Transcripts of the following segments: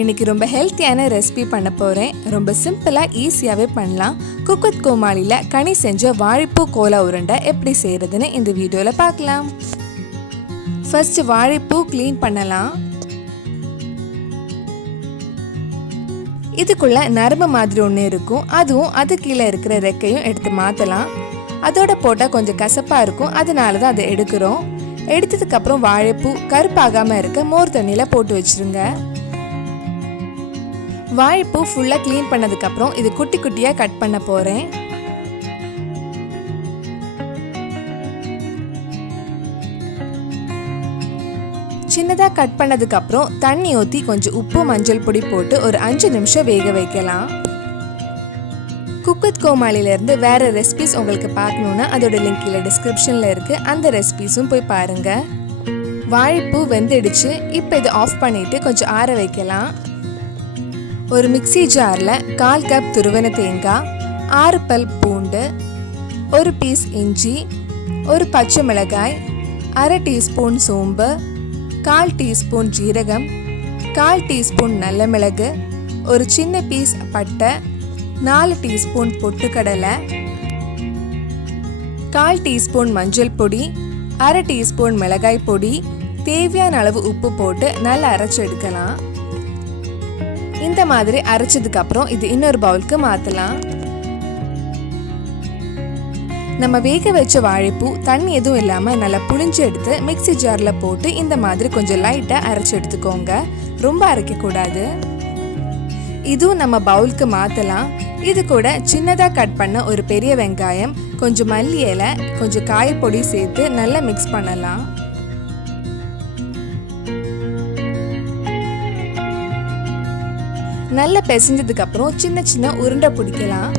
இன்னைக்கு ரொம்ப ஹெல்த்தியான ரெசிபி பண்ண போகிறேன். ரொம்ப சிம்பிளாக ஈஸியாகவே பண்ணலாம். குக் வித் கோமாளியில் கனி செஞ்ச வாழைப்பூ கோலா உருண்டை எப்படி செய்கிறதுன்னு இந்த வீடியோவில் பார்க்கலாம். ஃபர்ஸ்ட் வாழைப்பூ க்ளீன் பண்ணலாம். இதுக்குள்ள நரம்பு மாதிரி ஒன்று இருக்கும், அதுவும் அது கீழே இருக்கிற ரெக்கையும் எடுத்து மாற்றலாம். அதோட போட்டால் கொஞ்சம் கசப்பாக இருக்கும், அதனால தான் அதை எடுக்கிறோம். எடுத்ததுக்கப்புறம் வாழைப்பூ கருப்பாகாமல் இருக்க மோர் தண்ணியில் போட்டு வச்சுருங்க. வாழைப்பூ ஃபுல்லாக க்ளீன் பண்ணதுக்கப்புறம் இது குட்டி குட்டியாக கட் பண்ண போகிறேன். சின்னதாக கட் பண்ணதுக்கப்புறம் தண்ணி ஊற்றி கொஞ்சம் உப்பு மஞ்சள் பொடி போட்டு ஒரு 5 நிமிஷம் வேக வைக்கலாம். குக் வித் கோமாளிலேருந்து வேறு ரெசிபிஸ் உங்களுக்கு பார்க்கணுன்னா அதோட லிங்க் கீழே டிஸ்கிரிப்ஷனில் இருக்குது, அந்த ரெசிபிஸும் போய் பாருங்கள். வாழைப்பூ வெந்துடுச்சு. இப்போ இதை ஆஃப் பண்ணிவிட்டு கொஞ்சம் ஆற வைக்கலாம். ஒரு மிக்சி ஜாரில் 1/4 கப் துருவன தேங்காய், 6 பல் பூண்டு, 1 பீஸ் இஞ்சி, 1 பச்சை மிளகாய், 1/2 டீஸ்பூன் சோம்பு, 1/4 டீஸ்பூன் ஜீரகம், 1/4 டீஸ்பூன் நல்ல மிளகு, ஒரு சின்ன பீஸ் பட்டை, 4 டீஸ்பூன் பொட்டுக்கடலை, 1/4 டீஸ்பூன் மஞ்சள் பொடி, 1/2 டீஸ்பூன் மிளகாய் பொடி, தேவையான அளவு உப்பு போட்டு நல்லா அரைச்சி எடுக்கலாம். இந்த மாதிரி அரைச்சதுக்கு அப்புறம் இது இன்னொரு பவுலுக்கு மாற்றலாம். நம்ம வேக வச்ச வாழைப்பூ தண்ணி எதுவும் இல்லாமல் நல்லா புளிஞ்சு எடுத்து மிக்சி ஜாரில் போட்டு இந்த மாதிரி கொஞ்சம் லைட்டாக அரைச்சி எடுத்துக்கோங்க. ரொம்ப அரைக்கக்கூடாது. இதுவும் நம்ம பவுலுக்கு மாற்றலாம். இது கூட சின்னதாக கட் பண்ண ஒரு பெரிய வெங்காயம், கொஞ்சம் மல்லி இலை, கொஞ்சம் காயப்பொடி சேர்த்து நல்லா மிக்ஸ் பண்ணலாம். நல்லா பிசைஞ்சதுக்கு அப்புறம் சின்ன சின்ன உருண்டை பிடிக்கலாம்.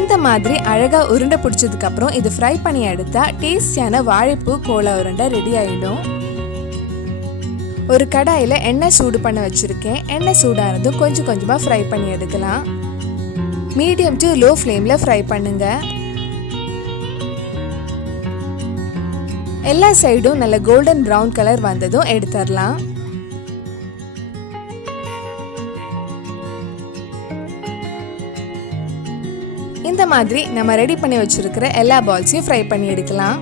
இந்த மாதிரி அழகா உருண்டை பிடிச்சதுக்கு அப்புறம் இது ஃப்ரை பண்ணி எடுத்தா டேஸ்டியான வாழைப்பூ கோலா உருண்டை ரெடி ஆயிடும். ஒரு கடாயில் எண்ணெய் சூடு பண்ண வச்சிருக்கேன். எண்ணெய் சூடானதும் கொஞ்சம் கொஞ்சமாக ஃப்ரை பண்ணி எடுக்கலாம். மீடியம் டு லோ ஃப்ளேமில் ஃப்ரை பண்ணுங்க. எல்லா சைடும் நல்ல கோல்டன் ப்ரௌன் கலர் வந்ததும் எடுத்துடலாம். இந்த மாதிரி நம்ம ரெடி பண்ணி வச்சிருக்கிற எல்லா பால்ஸையும் ஃப்ரை பண்ணி எடுக்கலாம்.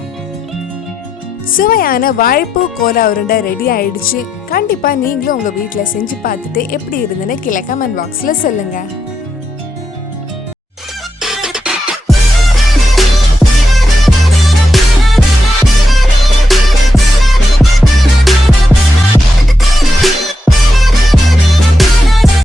சுவையான வாழைப்பூ கோலா உருண்டை ரெடி ஆயிடுச்சு. கண்டிப்பா நீங்களும் உங்க வீட்டில் செஞ்சு பார்த்துட்டு எப்படி இருந்துன்னு கீழே கமெண்ட் பாக்ஸ்ல சொல்லுங்க.